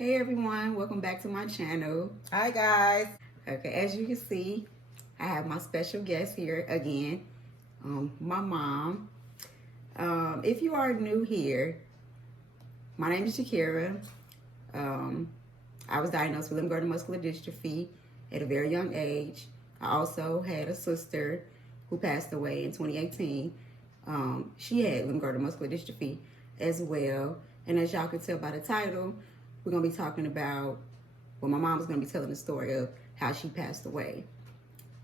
Hey everyone, welcome back to my channel. Hi guys. Okay, as you can see, I have my special guest here again, my mom. If you are new here, my name is Shakira. I was diagnosed with limb-girdle muscular dystrophy at a very young age. I also had a sister who passed away in 2018. She had limb-girdle muscular dystrophy as well. And as y'all can tell by the title, we're going to be talking about, well, my mom is going to be telling the story of how she passed away.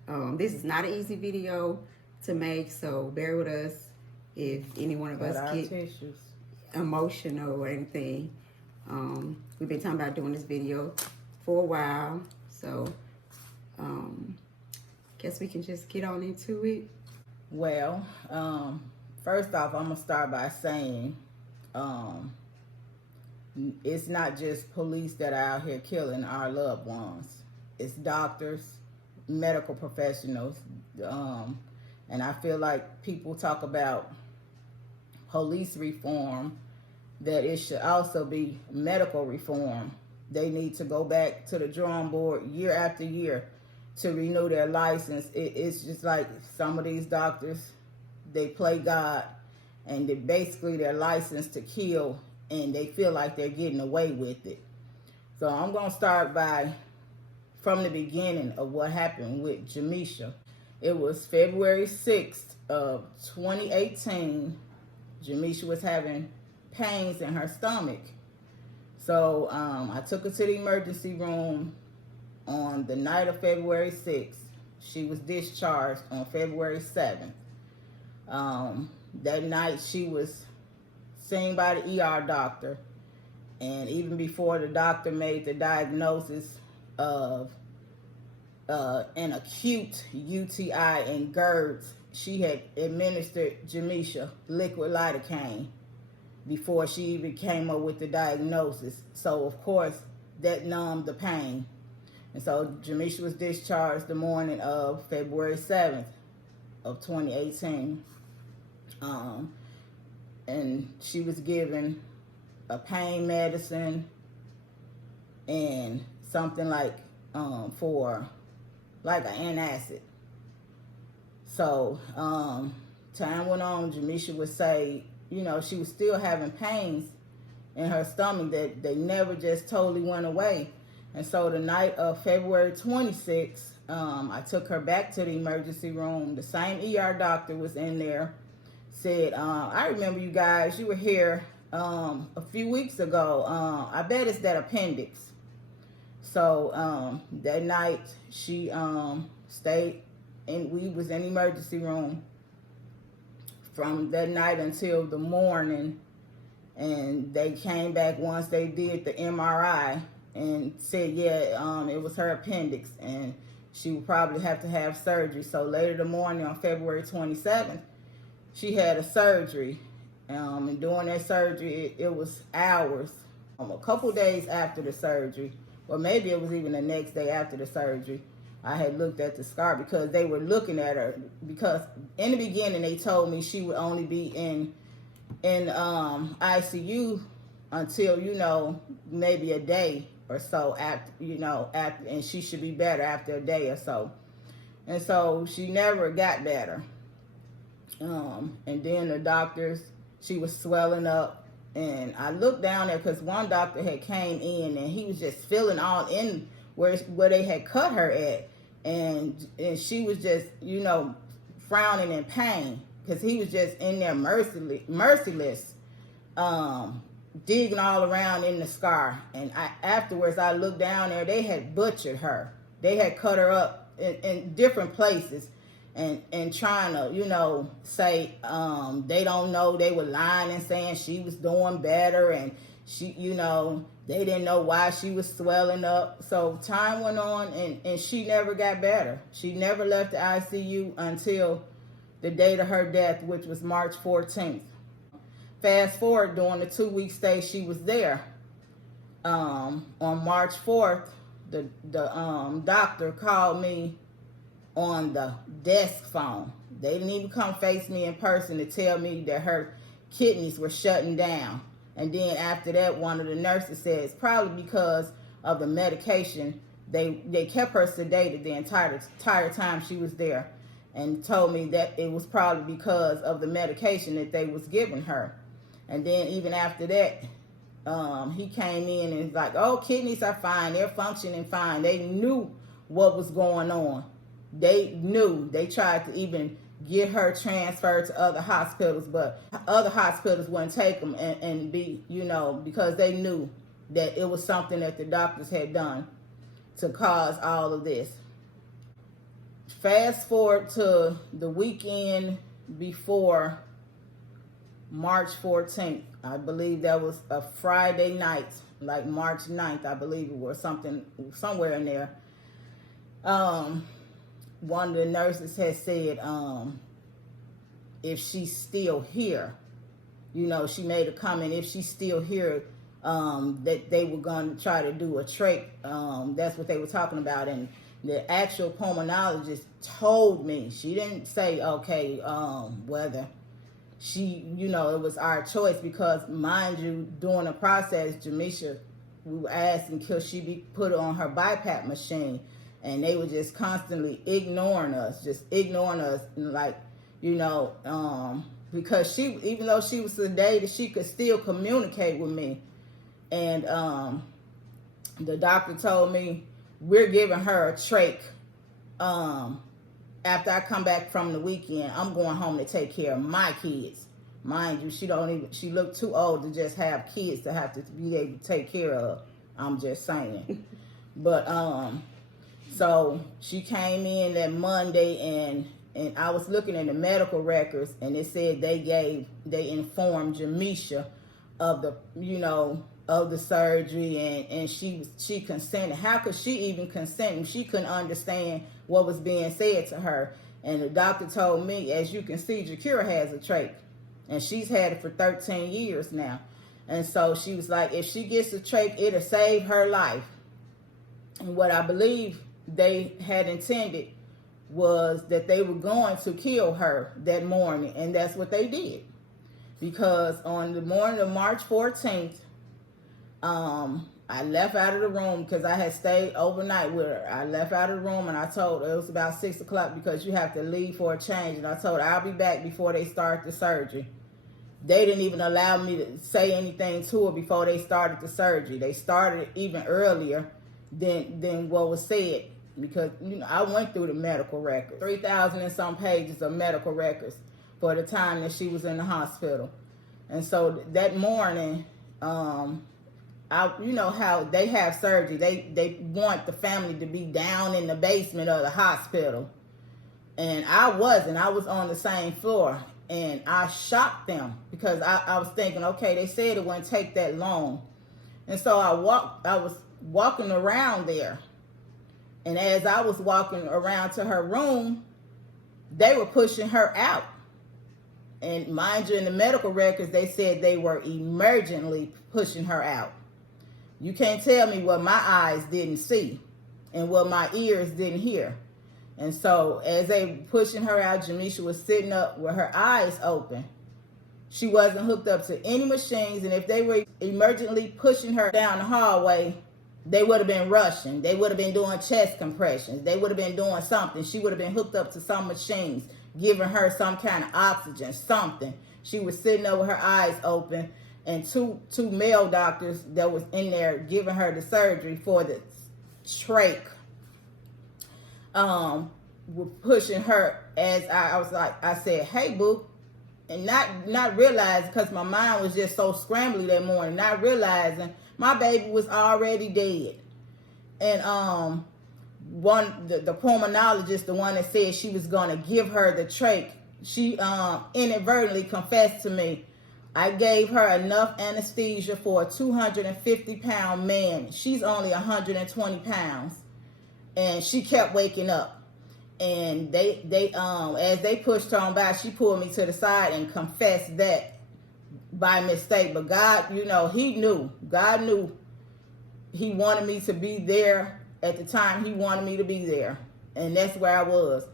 This is not an easy video to make, so bear with us if any one of us get emotional or anything. We've been talking about doing this video for a while, so guess we can just get on into it. Well, first off, I'm going to start by saying it's not just police that are out here killing our loved ones. It's doctors, medical professionals, and I feel like people talk about police reform, that it should also be medical reform. They need to go back to the drawing board year after year to renew their license. It's just like some of these doctors, they play God, and they're licensed to kill, and they feel like they're getting away with it. So I'm going to start from the beginning of what happened with Jamisha. It was February 6th of 2018. Jamisha was having pains in her stomach. So I took her to the emergency room on the night of February 6th. She was discharged on February 7th. That night she was seen by the ER doctor, and even before the doctor made the diagnosis of an acute UTI and GERDs, she had administered Jamisha liquid lidocaine before she even came up with the diagnosis. So of course that numbed the pain. And so Jamisha was discharged the morning of February 7th of 2018. And she was given a pain medicine and something like for like an antacid. So time went on. Jamisha would say, you know, she was still having pains in her stomach that they never just totally went away. And so the night of February 26th, I took her back to the emergency room. The same ER doctor was in there. Said, I remember you guys, you were here a few weeks ago. I bet it's that appendix. So that night she stayed, and we was in the emergency room from that night until the morning. And they came back once they did the MRI and said, yeah, it was her appendix, and she would probably have to have surgery. So later the morning on February 27th, she had a surgery, and during that surgery, it was hours. A couple days after the surgery, or maybe it was even the next day after the surgery, I had looked at the scar because they were looking at her. Because in the beginning, they told me she would only be in ICU until, you know, maybe a day or so after, and she should be better after a day or so. And so she never got better. And then the doctors, she was swelling up, and I looked down there because one doctor had came in and he was just feeling all in where they had cut her at, and she was just, you know, frowning in pain because he was just in there merciless, digging all around in the scar. And afterwards I looked down there, they had butchered her. They had cut her up in different places. And trying to, you know, say they don't know, they were lying and saying she was doing better, and she, you know, they didn't know why she was swelling up. So time went on, and she never got better. She never left the ICU until the date of her death, which was March 14th. Fast forward, during the 2-week stay she was there, on March 4th, the doctor called me on the desk phone. They didn't even come face me in person to tell me that her kidneys were shutting down. And then after that, one of the nurses said it's probably because of the medication. They kept her sedated the entire time she was there, and told me that it was probably because of the medication that they was giving her. And then even after that, he came in and was like, oh, kidneys are fine. They're functioning fine. They knew what was going on. They knew. They tried to even get her transferred to other hospitals, but other hospitals wouldn't take them and be, because they knew that it was something that the doctors had done to cause all of this. Fast forward to the weekend before March 14th. I believe that was a Friday night, like March 9th, I believe it was, somewhere in there. One of the nurses had said, if she's still here, she made a comment, if she's still here, that they were going to try to do a trach. That's what they were talking about. And the actual pulmonologist told me, she didn't say, okay, whether she, it was our choice, because mind you, during the process, Jamisha, we were asking could she be put on her BiPAP machine, and they were just constantly ignoring us, and like, because she, even though she was sedated, she could still communicate with me. And the doctor told me, we're giving her a trach. After I come back from the weekend, I'm going home to take care of my kids. Mind you, she looked too old to just have kids to have to be able to take care of. I'm just saying. But so she came in that Monday, and I was looking in the medical records, and it said they informed Jamisha of the surgery, and she consented. How could she even consent? She couldn't understand what was being said to her. And the doctor told me, as you can see, Jakira has a trach, and she's had it for 13 years now. And so she was like, if she gets a trach, it'll save her life. And what I believe they had intended was that they were going to kill her that morning, and that's what they did. Because on the morning of March 14th, I left out of the room because I had stayed overnight with her. I left out of the room, and I told her, it was about 6 o'clock because you have to leave for a change. And I told her I'll be back before they start the surgery. They didn't even allow me to say anything to her before they started the surgery. They started even earlier than what was said, because I went through the medical records, 3,000 and some pages of medical records for the time that she was in the hospital. And so that morning, how they have surgery. They want the family to be down in the basement of the hospital. And I wasn't. I was on the same floor. And I shocked them because I was thinking, okay, they said it wouldn't take that long. And so I was walking around there. And as I was walking around to her room, they were pushing her out. And mind you, in the medical records, they said they were emergently pushing her out. You can't tell me what my eyes didn't see and what my ears didn't hear. And so as they were pushing her out, Jamisha was sitting up with her eyes open. She wasn't hooked up to any machines, and if they were emergently pushing her down the hallway, they would have been rushing. They would have been doing chest compressions. They would have been doing something. She would have been hooked up to some machines, giving her some kind of oxygen, something. She was sitting there with her eyes open, and two male doctors that was in there giving her the surgery for the trach were pushing her. As I was like, I said, hey, boo. And not realizing, because my mind was just so scrambly that morning, not realizing my baby was already dead. And the pulmonologist, the one that said she was going to give her the trach, she inadvertently confessed to me, I gave her enough anesthesia for a 250-pound man. She's only 120 pounds. And she kept waking up. And they as they pushed her on by, she pulled me to the side and confessed that by mistake. But God, he knew. God knew he wanted me to be there at the time he wanted me to be there. And that's where I was.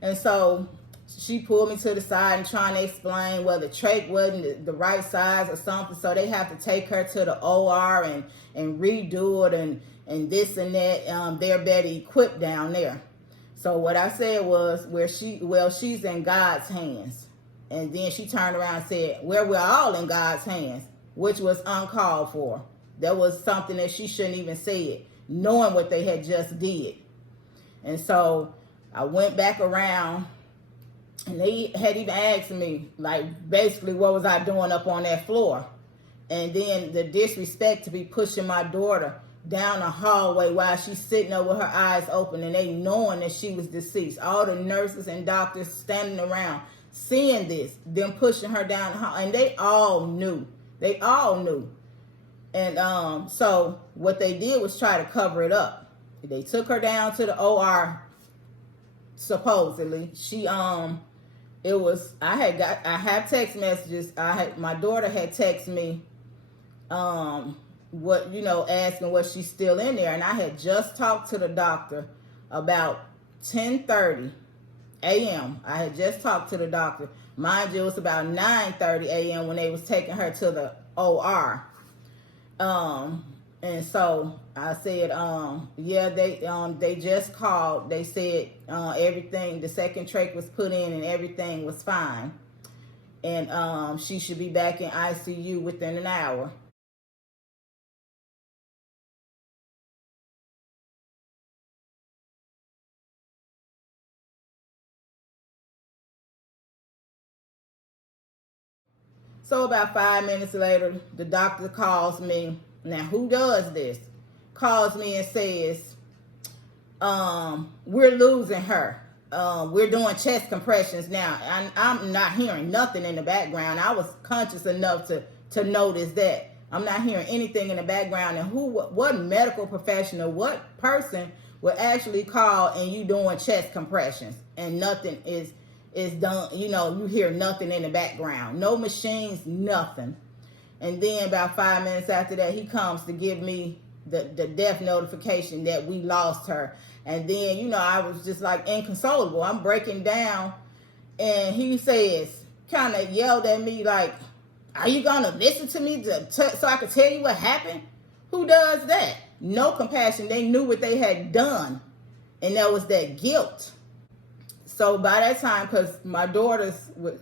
And so She pulled me to the side and trying to explain, well, the trach wasn't the right size or something, so they have to take her to the OR and redo it and this and that. They're better equipped down there. So what I said was, she's in God's hands. And then she turned around and said, well, we're all in God's hands, which was uncalled for. That was something that she shouldn't even say, knowing what they had just did. And so I went back around, and they had even asked me, like, basically, what was I doing up on that floor? And then the disrespect to be pushing my daughter down the hallway while she's sitting there with her eyes open, and they knowing that she was deceased. All the nurses and doctors standing around seeing this, them pushing her down the hall, and they all knew. They all knew. And so what they did was try to cover it up. They took her down to the OR, supposedly. I have text messages. My daughter had texted me, asking was she still in there, and I had just talked to the doctor about 10:30 a.m. I had just talked to the doctor. Mind you, it was about 9:30 a.m. when they was taking her to the OR. And so I said, they just called. They said everything, the second trach was put in and everything was fine. And she should be back in ICU within an hour. So about 5 minutes later, the doctor calls me. Now, who does this? Calls me and says, we're losing her. We're doing chest compressions now. I'm not hearing nothing in the background. I was conscious enough to notice that. I'm not hearing anything in the background. And what medical professional, what person would actually call and you doing chest compressions and nothing is done? You hear nothing in the background. No machines, nothing. And then about 5 minutes after that, he comes to give me the death notification that we lost her. And then, I was just like inconsolable. I'm breaking down. And he says, kind of yelled at me like, are you going to listen to me so I can tell you what happened? Who does that? No compassion. They knew what they had done. And there was that guilt. So by that time, because my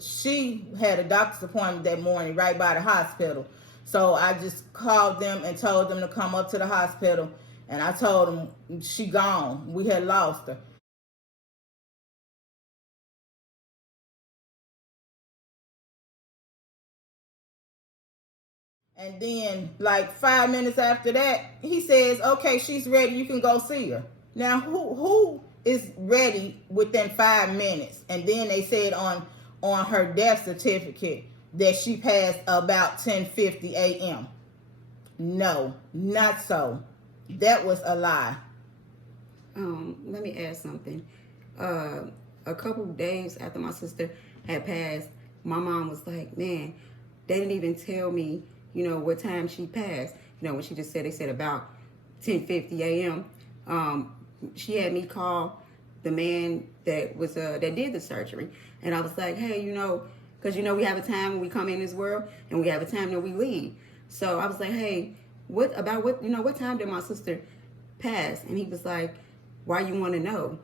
she had a doctor's appointment that morning right by the hospital. So I just called them and told them to come up to the hospital. And I told them she gone. We had lost her. And then like 5 minutes after that, he says, okay, she's ready. You can go see her. Now, who is ready within 5 minutes? And then they said on her death certificate that she passed about 10:50 a.m. No, not so. That was a lie. Let me add something. A couple of days after my sister had passed, my mom was like, man, they didn't even tell me, what time she passed. When she just said, they said about 10:50 a.m. She had me call the man that was that did the surgery. And I was like, hey, because we have a time when we come in this world and we have a time that we leave. So I was like, hey, what time did my sister pass? And he was like, why you want to know?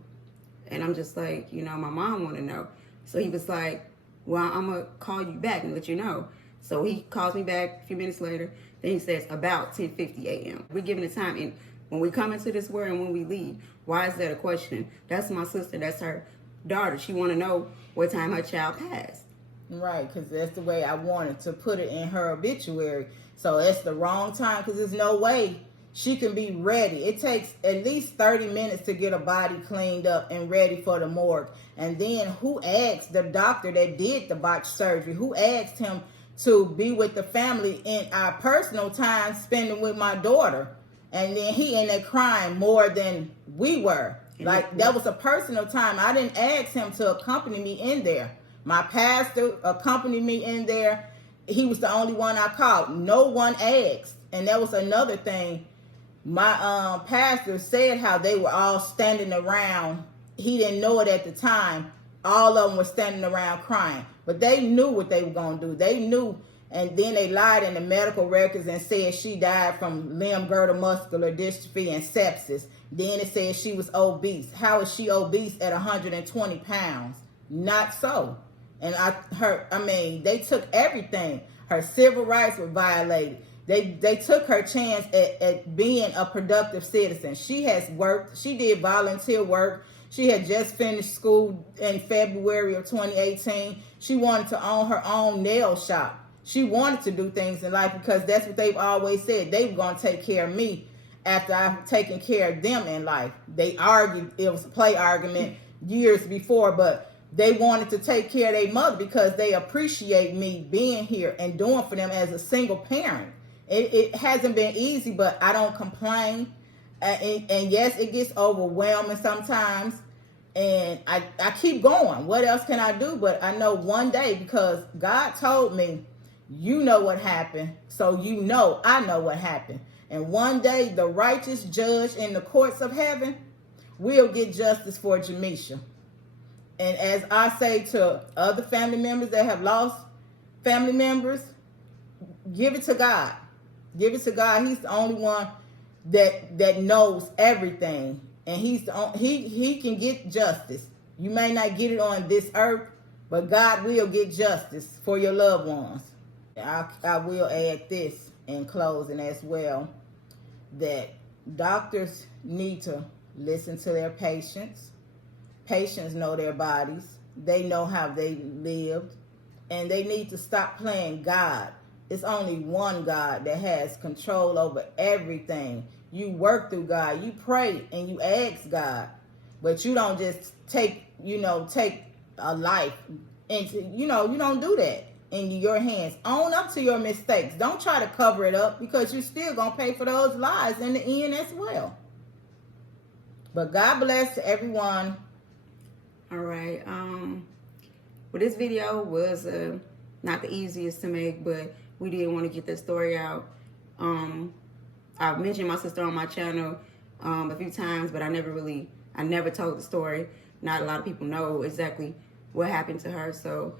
And I'm just like, my mom want to know. So he was like, well, I'm going to call you back and let you know. So he calls me back a few minutes later. Then he says about 10:50 a.m. We're giving the time. And when we come into this world and when we leave, why is that a question? That's my sister. That's her daughter. She want to know what time her child passed. Right, because that's the way I wanted to put it in her obituary. So it's the wrong time because there's no way she can be ready. It takes at least 30 minutes to get a body cleaned up and ready for the morgue. And then who asked the doctor that did the botched surgery? Who asked him to be with the family in our personal time spending with my daughter? And then he in there crying more than we were. Like, that was a personal time. I didn't ask him to accompany me in there. My pastor accompanied me in there. He was the only one I called. No one asked. And that was another thing. My pastor said how they were all standing around. He didn't know it at the time, all of them were standing around crying. But they knew what they were going to do. They knew. And then they lied in the medical records and said she died from limb-girdle muscular dystrophy and sepsis. Then it said she was obese. How is she obese at 120 pounds? Not so. And they took everything. Her civil rights were violated. They took her chance at being a productive citizen. She has worked. She did volunteer work. She had just finished school in February of 2018. She wanted to own her own nail shop. She wanted to do things in life because that's what they've always said. They were going to take care of me after I've taken care of them in life. They argued. It was a play argument years before, but they wanted to take care of their mother because they appreciate me being here and doing for them as a single parent. It hasn't been easy, but I don't complain. And yes, it gets overwhelming sometimes. And I keep going. What else can I do? But I know one day, because God told me, you know what happened. So you know I know what happened. And one day the righteous judge in the courts of heaven will get justice for Jamisha. And as I say to other family members that have lost family members, give it to God. Give it to God. He's the only one that knows everything, and he can get justice. You may not get it on this earth, but God will get justice for your loved ones. I will add this in closing as well, that doctors need to listen to their patients. Patients know their bodies. They know how they lived, and they need to stop playing God. It's only one God that has control over everything. You work through God. You pray and you ask God. But you don't just take a life into, you don't do that in your hands. Own up to your mistakes. Don't try to cover it up, because you're still going to pay for those lies in the end as well. But God bless everyone. All right. Well, this video was not the easiest to make, but we did want to get this story out. I've mentioned my sister on my channel a few times, but I never told the story. Not a lot of people know exactly what happened to her, so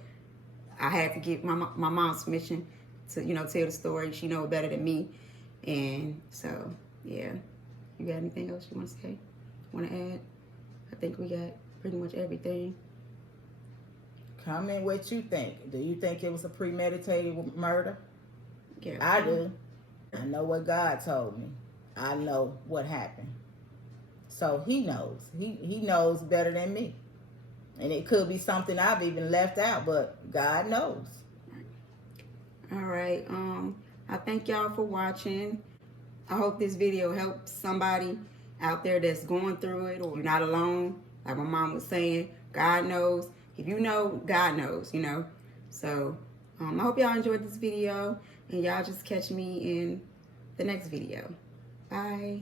I had to get my mom's permission to, tell the story. She knows better than me, and so, yeah. You got anything else you want to say? Want to add? I think we got pretty much everything. Comment what you think. Do you think it was a premeditated murder? Yeah. I do. I know what God told me. I know what happened. So he knows. He knows better than me. And it could be something I've even left out, but God knows. All right. I thank y'all for watching. I hope this video helps somebody out there that's going through it, or you're not alone. Like my mom was saying, God knows. If you know, God knows, So I hope y'all enjoyed this video, and y'all just catch me in the next video. Bye.